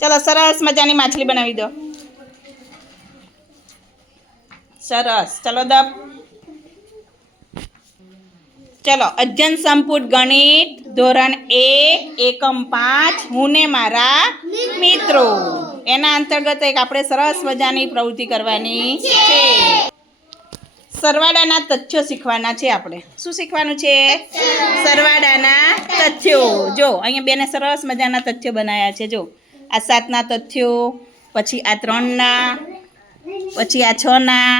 ચલો સરસ મજાની માછલી બનાવી દો. સરસ. ચલો દપ ચલો અધ્યયન સંપુટ ગણિત, ધોરણ એક એકમ પાંચ, હું ને મારા મિત્રો. એના અંતર્ગત એક આપણે સરસ મજાની પ્રવૃત્તિ કરવાની છે. સરવાળાના તથ્યો શીખવાના છે આપણે. શું શીખવાનું છે? સરવાળાના તથ્યો. જો, અહીંયા બેને સરસ મજાના તથ્યો બનાવ્યા છે, જો. આ સાતના તથ્યો પછી આ ત્રણના, પછી આ છના,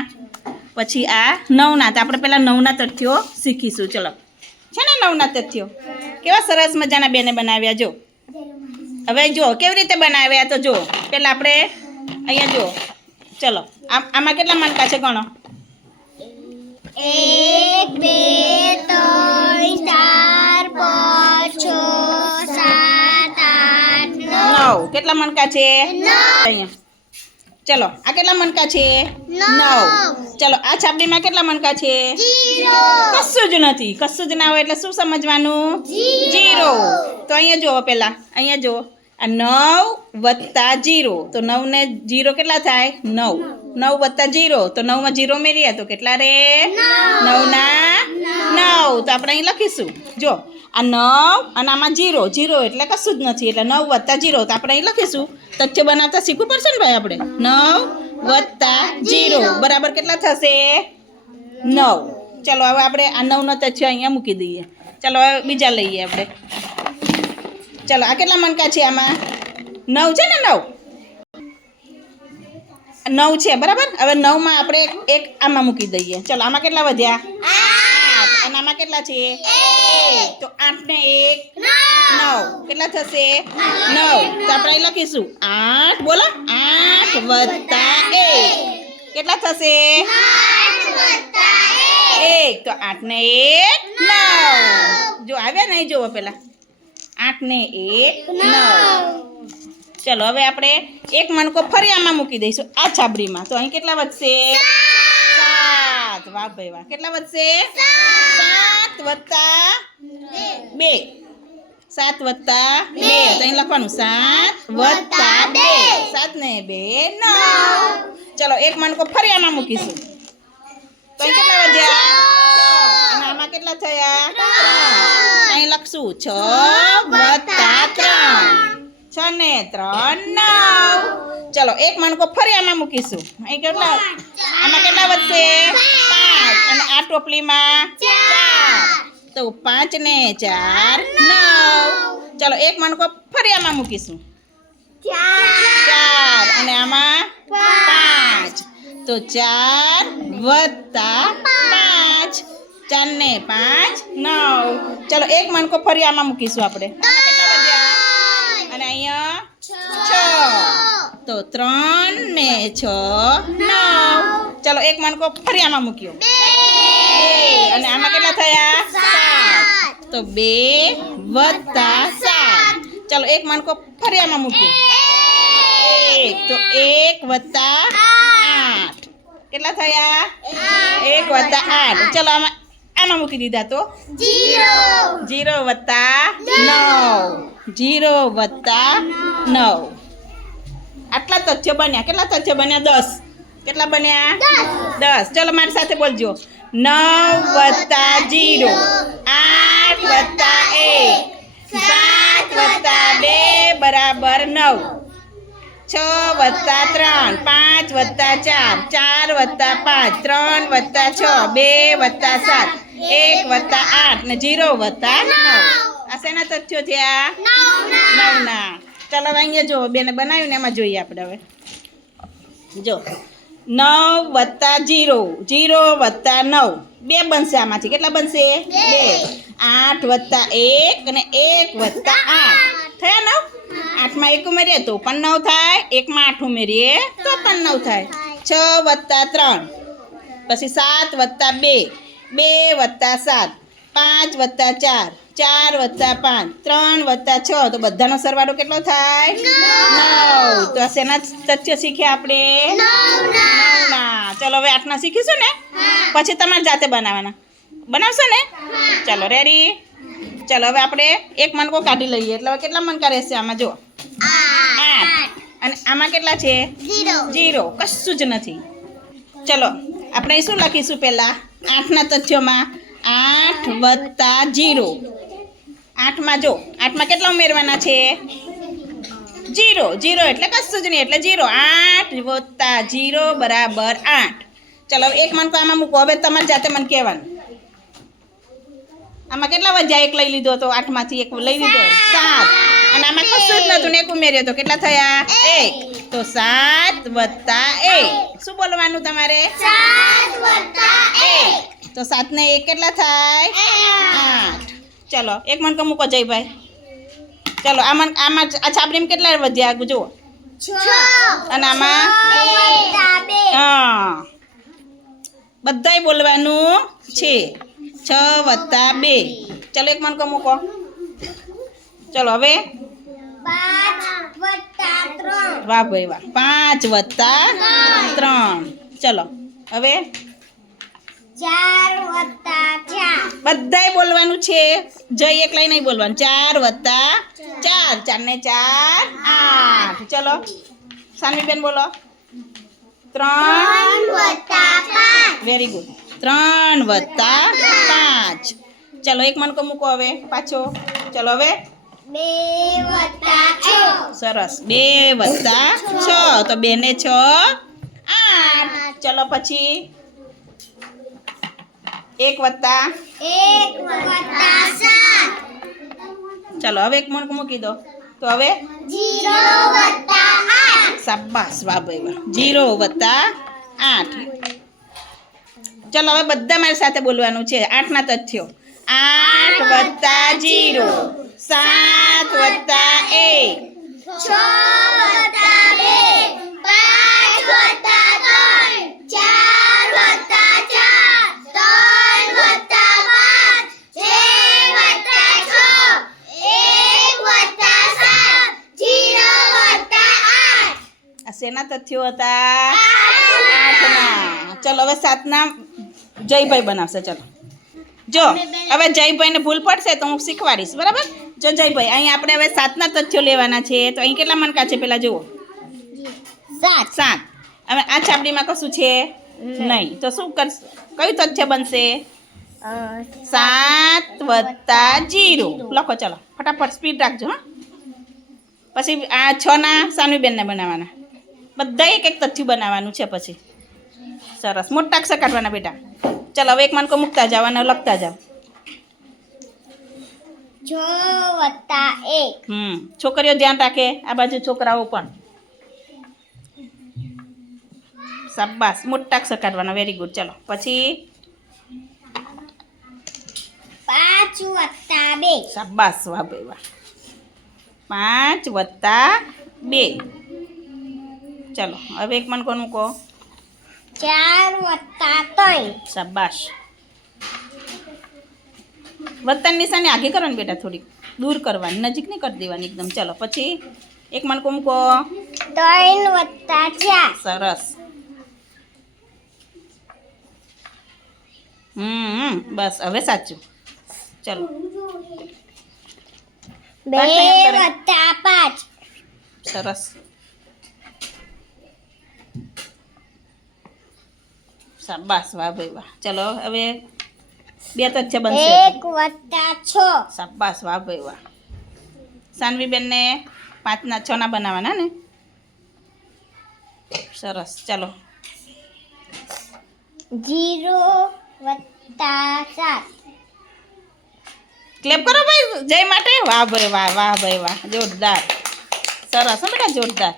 પછી આ નવના. તો આપણે પહેલાં નવના તથ્યો શીખીશું. ચલો. છે ને નવના તથ્યો કેવા સરસ મજાના બેને બનાવ્યા, જો. હવે જો, કેવી રીતે બનાવ્યા તો જો. પહેલાં આપણે અહીંયા જો. ચલો. આમ કેટલા મણકા છે ગણો? એક, બે, ત્રણ, ચાર, પાંચ, છ નવ. કેટલા મણકા છે? અહીંયા. ચલો આ કેટલા મણકા છે? નવ. ચલો આ છાપડીમાં કેટલા મણકા છે? કશું જ નથી. કશું જ ના હોય એટલે શું સમજવાનું? જીરો. જીરો. તો અહીંયા જુઓ પહેલાં અહીંયા જુઓ. આ નવ વત્તા જીરો. તો નવને જીરો કેટલા થાય? નવ. નવ વત્તા જીરો. તો નવમાં જીરો મેળીએ તો કેટલા રે નવના નવ. તો આપણે અહીં લખીશું. જો આ નવ અને આમાં જીરો. જીરો એટલે કશું જ નથી. એટલે નવ વત્તા જીરો. તો આપણે અહીં લખીશું. તથ્ય બનાવતા શીખવું પડશે ને ભાઈ આપણે? નવ વત્તા જીરો. બરાબર કેટલા થશે? નવ. ચાલો હવે આપણે આ નવનો તથ્ય અહીંયા મૂકી દઈએ. ચાલો હવે બીજા લઈએ આપણે. ચલો આ કેટલા મણકા છે આમાં? નવ છે ને નવ? નવ છે બરાબર? હવે નવમાં આપણે એક આમાં મૂકી દઈએ. ચલો આમાં કેટલા વધ્યા? આઠ. અને આમાં કેટલા છે? તો આઠ ને એક નવ. કેટલા થશે? નવ. તો આપણે લખીશું. આઠ બોલો. આઠ વત્તા એક. કેટલા થશે? એક. તો આઠ ને એક નવ. જો આવ્યા નહીં જોવો પેલા આઠ ને એક નવ. ચલો, હવે આપણે એક મણકો ફરી આમાં મૂકી દઈશું. આ છાબરીમાં તો અહીં કેટલા વધશે? સાત. વાહ ભાઈ, વાહ. કેટલા વધશે? સાત વત્તા બે. સાત વત્તા બે. તો અહીં લખવાનું, સાત વત્તા બે. સાત ને બે, નવ. ચલો, એક મણકો ફરી આમાં મૂકીશું. તો અહીં કેટલા વધ્યા. અને આમાં કેટલા થયા? અહીં લખશું છ વત્તા ત્રણ. છ ને ત્રણ નવ. ચલો એક મણકો ફરી આમાં મૂકીશું. અહીં કેટલા? આમાં કેટલા વધશે? પાંચ. અને આ ટોપલીમાં? ચાર. તો પાંચ ને ચાર નવ. ચલો એક મણકો ફરી આમાં મૂકીશું. ચાર. અને આમાં? પાંચ. તો ચાર વત્તા પાંચ. ચાર ને પાંચ નવ. ચલો એક મણકો ફરી આમાં મૂકીશું આપણે. અને અહીંયા? છ. તો ત્રણ ને છ નવ. ચલો એક મણકો ફરી આમાં મૂક્યો. અને આમાં કેટલા થયા? સાત. તો બે વત્તા સાત. ચલો એક મણકો ફરી આમાં મૂક્યો. એક. તો એક વત્તા આઠ. કેટલા થયા? એક વત્તા આઠ. ચલો આમાં આમાં મૂકી દીધા તો? જીરો. વત્તા નવ. જીરો વત્તા નવ. આટલા તથ્યો બન્યા. કેટલા તથ્યો બન્યા? દસ. કેટલા બન્યા? દસ. ચલો મારી સાથે બોલજો. નવ વત્તા જીરો. આઠ વત્તા એક. સાત વત્તા બે. બરાબર નવ. છ વત્તા ત્રણ, પાંચ વત્તા ચાર ચાર વત્તા પાંચ, ત્રણ વત્તા છ, બે વત્તા સાત, એક વત્તા આઠ ને જીરો વત્તા નવ. આ શેના તથ્યો થયા નવના. ચાલો હવે અહીંયા જો બેને બનાવ્યું ને એમાં જોઈએ આપણે હવે. જો. નવ વત્તા જીરો જીરો વત્તા નવ. બે બનશે આમાંથી. કેટલા બનશે? બે. આઠ વત્તા એક અને એક વત્તા આઠ. થયા નવ? આઠમાં એક ઉમેરીએ તો પણ નવ થાય. એકમાં આઠ ઉમેરીએ તો પણ નવ થાય. છ વત્તા ત્રણ. પછી સાત વત્તા બે. બે વત્તા સાત. પાંચ વત્તા ચાર. ચાર વત્તા પાંચ. ત્રણ વત્તા છ. તો બધાનો સરવાળો કેટલો થાય? નવ. તો આ શેના તથ્ય શીખ્યા આપણે? નવના. ચલો હવે આઠના શીખીશું ને? પછી તમારે જાતે બનાવવાના. બનાવશો ને? ચલો રેડી ચલો હવે આપણે એક મણકો કાઢી લઈએ. એટલે હવે કેટલા મણકા રહેશે આમાં? જો આઠ. આમાં કેટલા છે? ઝીરો. જીરો કશું જ નથી. ચલો આપણે શું લખીશું પહેલાં? આઠના તથ્યોમાં આઠ વત્તા જીરો આઠમાં જો આઠમાં કેટલા ઉમેરવાના છે? જીરો જીરો એટલે કશું જ નહીં એટલે જીરો આઠ વત્તા જીરો બરાબર આઠ. ચલો એક મનકો આમાં મૂકો. હવે તમારે જાતે મને કહેવાનું. આમાં કેટલા વધ્યા એક લઈ લીધો તો આઠમાંથી એક લઈ લીધો. સાત. અને આમાં કશું જ નતું ને એક ઉમેર્યો તો કેટલા થયા? એક. તો સાત વત્તા એક. શું બોલવાનું તમારે? તો સાત ને એક. કેટલા થાય? આઠ. ચલો એક મણકો મૂકો જયભાઈ. ચલો આમાં આમાં આ છાપડીમાં કેટલા વધ્યા? જુઓ. અને આમાં? હા. બધાય બોલવાનું છે. છ વત્તા બે. ચલો એક મનકો મૂકો. ચલો હવે. વાહ ભાઈ વાહ. પાંચ વત્તા ત્રણ. ચલો હવે. બધાય બોલવાનું છે. જય એકલાય નહીં બોલવાનું. ચાર વત્તા ચાર. ચાર ને ચાર આઠ. ચલો સાનવીબેન બોલો. ત્રણ. વેરી ગુડ ત્રણ વત્તા પાંચ. ચલો એક મણકો મૂકો હવે પાછો. ચલો હવે. સરસ. બે વત્તા છ. તો બે ને છ આઠ. ચલો પછી. એક વત્તા. ચલો હવે એક મણકો મૂકી દો. તો હવે. સાબાસ વાહ ભાઈ વાહ. જીરો વત્તા આઠ. ચલો હવે બધા મારી સાથે બોલવાનું છે. આઠના તથ્યો આઠ વત્તા જીરો સાત વત્તા એક છ વત્તા બે પાંચ વત્તા ત્રણ ચાર વત્તા ચાર ત્રણ વત્તા પાંચ છ વત્તા છ એક વત્તા સાત જીરો વત્તા આઠ. આ શેના તથ્યો હતા? આઠના. ચલો હવે સાતના જયભાઈ બનાવશે ચલો. જો હવે જયભાઈને ભૂલ પડશે તો હું શીખવાડીશ બરાબર? જો જયભાઈ અહીં આપણે હવે સાતના તથ્યો લેવાના છે તો અહીં કેટલા મણકા છે પેલા જુઓ. સાત. સાત. હવે આ છાપડીમાં કશું છે? નહીં. તો શું કરશે? કયું તથ્ય બનશે? સાત વત્તા જીરો. લખો ચલો. ફટાફટ સ્પીડ રાખજો હા. પછી આ છ ના સાનવીબેનને બનાવવાના. બધા એક એક તથ્યું બનાવવાનું છે પછી. સરસ. મોટા અક્ષર કાઢવાના બેટા. ચાલો હવે એક માનકો મૂકતા જાવ અને લખતા જાવ. વત્તા એક. હમ છોકરીઓ ધ્યાન રાખે આ બાજુ છોકરાઓ પણ. શાબાશ. મોટા અક્ષર કાઢવાના વેરી ગુડ ચલો પછી? પાંચ વત્તા બે. શાબાશ વાહ બે વાહ. પાંચ વત્તા બે. ચાલો હવે એક મન કોનું કહો ચાર વત્તા ત્રણ શાબાશ. વત્તા નિશાની આગે કરો ને બેટા થોડીક. દૂર કરવાની નજીક નહીં કરી દેવાની એકદમ. ચલો પછી એક મન કો મૂકો. ત્રણ વત્તા ચાર. સરસ. હમ બસ હવે સાચું. ચલો. બે. વત્તા પાંચ. સરસ. શાબાશ વાહ ભાઈ વાહ. ચલો હવે બે તથ્ય બનશે. એક વત્તા છ. શાબાશ વાહ ભાઈ વાહ. સાનવીબેનને પાંચના છના બનાવવાના ને? સરસ ચલો. જીરો વત્તા સાત. ક્લેપ કરો ભાઈ જય માટે. વાહ ભાઈ વાહ વાહ ભાઈ વાહ. જોરદાર. સરસ હો બેટા જોરદાર.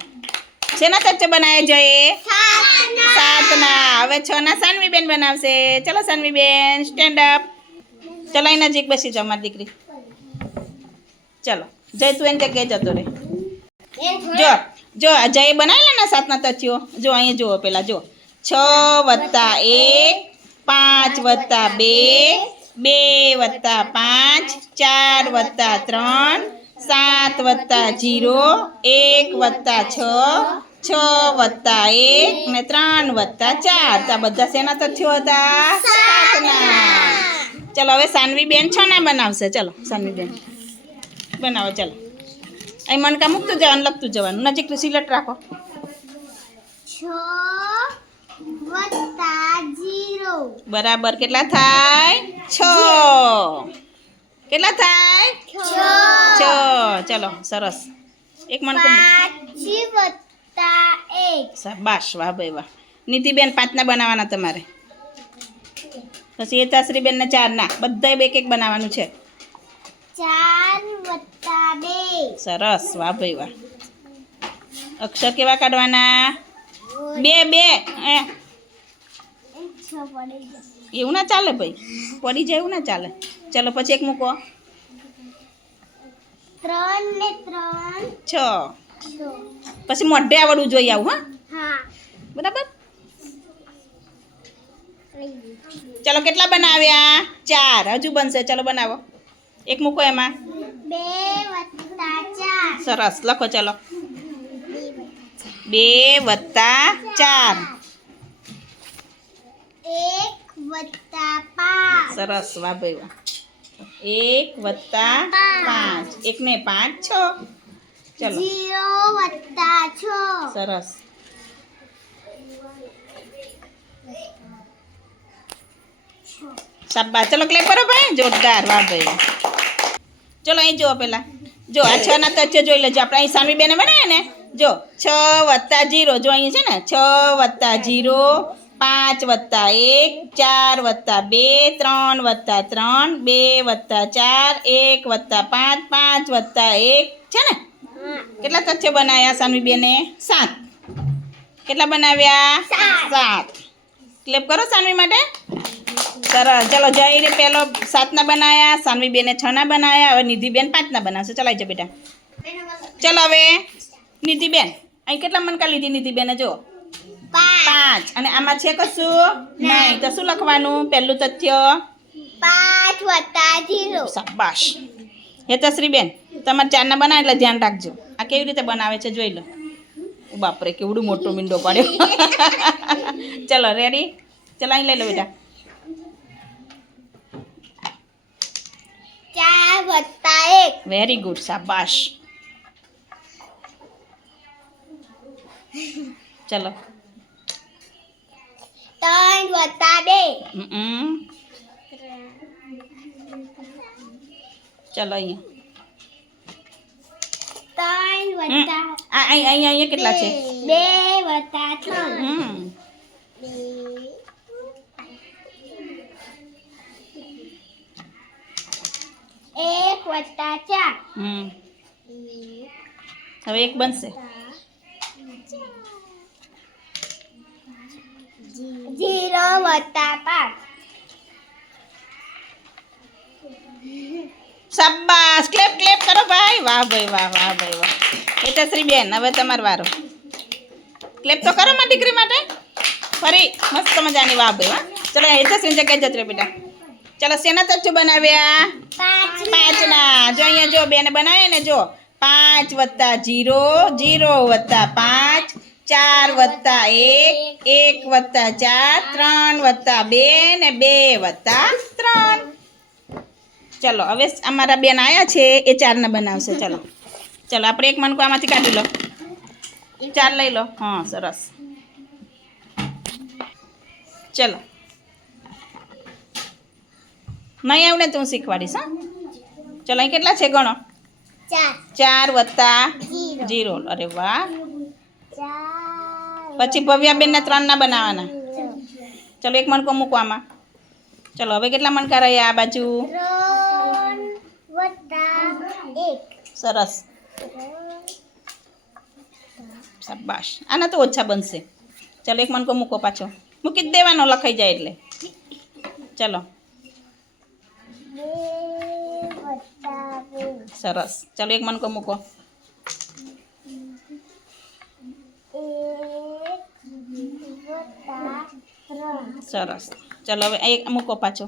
શેના તથ્ય બનાવે જયે સાતના. હવે છ ના સાનવીબેન બનાવશે. ચલો સાનવીબેન સ્ટેન્ડ અપ ચલો અહીં નજીક બેસી જાઓ મારી દીકરી. ચલો. જય તું એની જગ્યાએ જતો રે જો જો આ જય બનાવેલા ને સાતના તથ્યો? જો અહીંયા જુઓ પેલા જો છ વત્તા એક પાંચ વત્તા બે બે વત્તા પાંચ ચાર વત્તા ત્રણ સાત વત્તા જીરો એક વત્તા છ છ વત્તા એક ને ત્રણ વત્તા ચાર. આ બધા શેના તથ્યો હતા? સાતના. ચલો હવે સાનવી બેન છ ના બનાવશે. ચલો સાનવી બેન બનાવો ચલો. અહીં મણકા મૂકતું જવાનું લખતું જવાનું. નજીક સિલેટ રાખો. છ બરાબર કેટલા થાય? છ. કેટલા થાય? છ. ચલો સરસ. એક પાંચ વત્તા એક શાબાશ વાહ ભાઈ વાહ. નીતિબેન પાંચના બનાવવાના તમારે. પછી એતાશ્રીબેનને ચારના. બધાય બે એક બનાવવાનું છે. ચાર વત્તા બે. સરસ વાહ ભાઈ વાહ. અક્ષર કેવા કાઢવાના? બે બે એ. એવું ના ચાલે ભાઈ. પડી જાય એવું ના ચાલે. ચલો પછી એક મૂકો. ત્રણ ને ત્રણ. છ. પછી મોઢે આવડવું જોઈએ આવું હા? હા. બરાબર? ચલો કેટલા બનાવ્યા? ચાર. હજુ બનશે. ચલો બનાવો. એક મૂકો એમાં. બે સરસ. લખો ચલો. બે વત્તા ચાર. એક વત્તા પાંચ. સરસ. વાહ ભાઈ વાહ. એક વત્તા પાંચ. એક ને પાંચ છ. ચલો જીરો વત્તા છ સરસ શાબાશ ચલો ક્લેપ કરો ભાઈ જોરદાર વાહ ભાઈ વાહ ચલો અહીં જુઓ પેલા જો આ છ ના તથ્ય જોઈ લેજો આપણે અહીં સાનવી બેને બનાવે ને જો છ વત્તા જીરો જો અહીં છે ને છ વત્તા જીરો પાંચ વત્તા એક ચાર વત્તા બે ત્રણ વત્તા ત્રણ બે વત્તા ચાર એક વત્તા પાંચ પાંચ વત્તા એક છે ને કેટલા તથ્ય બનાવ્યા સાનવી બેને સાત. કેટલા બનાવ્યા? સાત. ક્લેપ કરો સાનવી માટે. સરસ ચલો જઈને પહેલો સાતના બનાવ્યા સાનવી બેને છના બનાવ્યા હવે નિધિબેન પાંચના બનાવશે. ચલાવી જાઓ બેટા. ચલો હવે નિધિબેન. અહીં કેટલા મનકા લીધી નિધિબેને? જો પાંચ. અને આમાં છે કશું? નહીં. તો શું લખવાનું? પહેલું તથ્ય? પાંચ વત્તા જીરો. શાબાશ. હેતશ્રી બેન તમારે ચારના બનાવે એટલે ધ્યાન રાખજો. આ કેવી રીતે બનાવે છે જોઈ લો. બાપરે કેવડું મોટો મીંડો પાડ્યો. ચલો રેડી ચલો અહીં લઈ લો બેટા. ચાર વત્તા એક. વેરી ગુડ શાબાશ. ચલો. ત્રણ વત્તા બે. ચલો અહીંયા. ત્રણ. વત્તા આ અહીં અહીંયા અહીંયા કેટલા છે? બે વત્તા ત્રણ. એક વત્તા ચાર. હવે એક બનશે. જીરો વત્તા પાંચ. શાબાશ. ક્લેપ ક્લેપ કરો ભાઈ. વાહ ભાઈ વાહ વાહ ભાઈ વાહ. હેતશ્રી બેન હવે તમારો વારો. ક્લેપ તો કરો મારી દીકરી માટે. ફરી મસ્ત મજાની વાહ ભાઈ વાહ. ચલો હેતશ્રી જગ્યાએ જતરે બેટા. ચલો શેના તચ્ચું બનાવ્યા? પાંચ પાંચના. જો અહીંયા જો બેને બનાવ્યા ને જો. પાંચ વત્તા જીરો જીરો વત્તા પાંચ ચાર વત્તા એક એક વત્તા ચાર ત્રણ વત્તા બે ને બે વત્તા ત્રણ. ચલો હવે અમારા બેન આવ્યા છે એ ચારના બનાવશે ચલો. ચલો આપણે એક મનકો આમાંથી કાઢી લો. ચાર લઈ લો. હા સરસ. ચલો. નહીં આવડે તો હું શીખવાડીશ હા. ચલો અહીં કેટલા છે ગણો? ચાર. વત્તા જીરો. અરે વાહ. પછી પછી ભવ્યાબેનને ત્રણના બનાવવાના ચલો એક મણકો મૂકો આમાં. ચલો હવે કેટલા મણકા રહ્યા આ બાજુ ત્રણ વત્તા એક સરસ. શાબાશ. આના તો ઓછા બનશે. ચાલો એક મણકો મૂકો પાછો. મૂકી જ દેવાનો, લખાઈ જાય એટલે. ચલો. સરસ. ચાલો એક મનકો મૂકો. સરસ. ચાલો હવે એક મૂકો પાછો.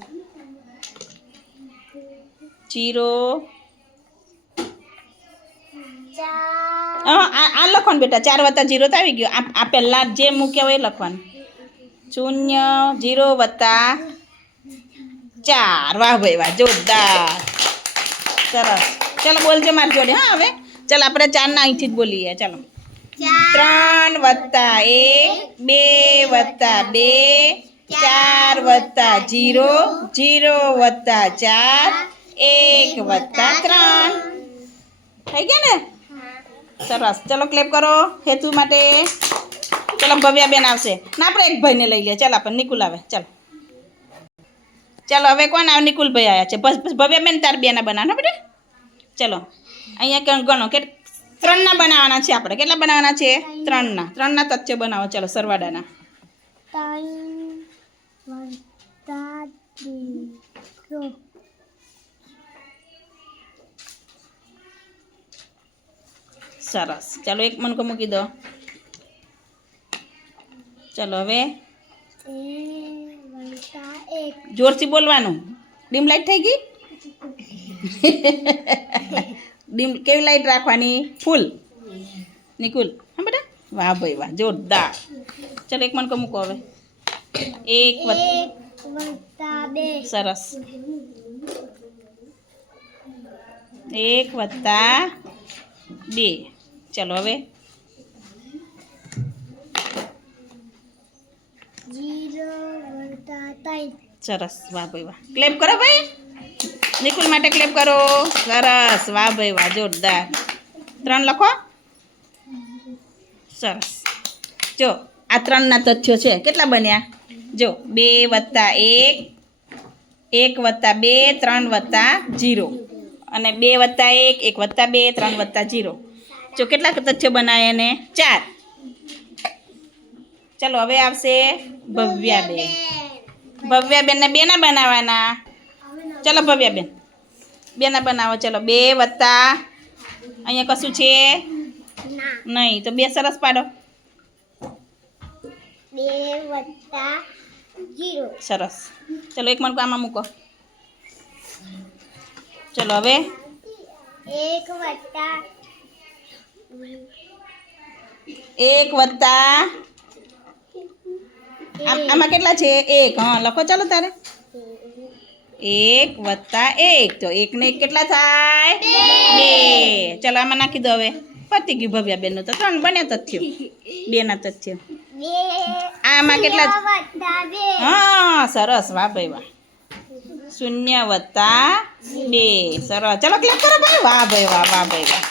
જીરો આ લખવાનું બેટા, ચાર વત્તા જીરો તો આવી ગયો. આ પહેલાં જે મૂક્યા હોય એ લખવાનું. શૂન્ય, જીરો વત્તા ચાર. વાહ ભાઈ, વાહ, જોરદાર. સરસ. ચાલો, બોલજો મારી જોડે, હા, હવે. ચાલો, આપણે ચારના અહીંથી જ બોલીએ. ચાલો. ત્રણ વત્તા એક, બે વત્તા બે, ચાર વત્તા જીરો જીરો વત્તા ચાર, એક વત્તા ત્રણ. થઈ ગયા ને? સરસ. ચલો ક્લેપ કરો હેતુ માટે. ચલો ભવ્યાબેન આવશે. ના, આપણે એક ભાઈને લઈ લઈએ ચાલ આપણને નિકુલ આવે. ચાલો. ચાલો, હવે કોણ આવે? નિકુલ ભાઈ આવ્યા છે. બસ બસ ભવ્યાબેન તાર બેના બનાવવાના બેટા? ચલો, અહીંયા ગણો કે ત્રણના બનાવવાના છે આપણે. કેટલા બનાવવાના છે? ત્રણના. ત્રણના તથ્ય બનાવો. ચાલો, સરવાડાના. ત્રણ વત્તા જીરો સરસ. ચાલો એક મનકો મૂકી દો. ચાલો હવે જોરથી બોલવાનું. ડીમ લાઈટ થઈ ગઈ? ડીમ કેવી લાઈટ રાખવાની? ફૂલ? નિકુલ. હા બેટા? વાહ ભાઈ વાહ, જોરદાર. ચાલો એક મનકો મૂકો હવે. એક સરસ. એક વત્તા બે. ચલો હવે. સરસ વાહ ભાઈ વાહ. ક્લેપ કરો ભાઈ. નિકુલ માટે ક્લેપ કરો. સરસ વાહ ભાઈ વાહ જોરદાર. ત્રણ લખો. સરસ. જો આ ત્રણના તથ્યો છે. કેટલા બન્યા? જો બે વત્તા એક એક વત્તા બે ત્રણ વત્તા જીરો. અને બે વત્તા એક એક વત્તા બે ત્રણ વત્તા જીરો. જો કેટલા તથ્યો બનાવ્યા એને? ચાર. ચલો હવે આવશે ભવ્યાબેન. ભવ્યાબેનને બેના બનાવવાના ચલો ભવ્યાબેન. બેના બનાવો ચલો. બે વત્તા અહીંયા કશું છે? નહીં તો બે સરસ પાડો. બે વત્તા સરસ. ચલો એક મણકો આમાં મૂકો. ચલો હવે. એક વત્તા એક વત્તા. આમાં કેટલા છે? એક. હા લખો ચાલો તારે. એક વત્તા એક. તો એક ને એક કેટલા થાય? બે. ચાલો આમાં નાખી દો હવે. પતી ગયું ભવ્યા ભવ્યાબેનનું તો ત્રણ બન્યા તથ્યો બેના તથ્યો આમાં કેટલા હા સરસ. વાહ ભાઈ વાહ. શૂન્ય વત્તા બે. સરસ. ચલો ક્લિક કરો ભાઈ. વાહ ભાઈ વાહ વાહ ભાઈ વાહ.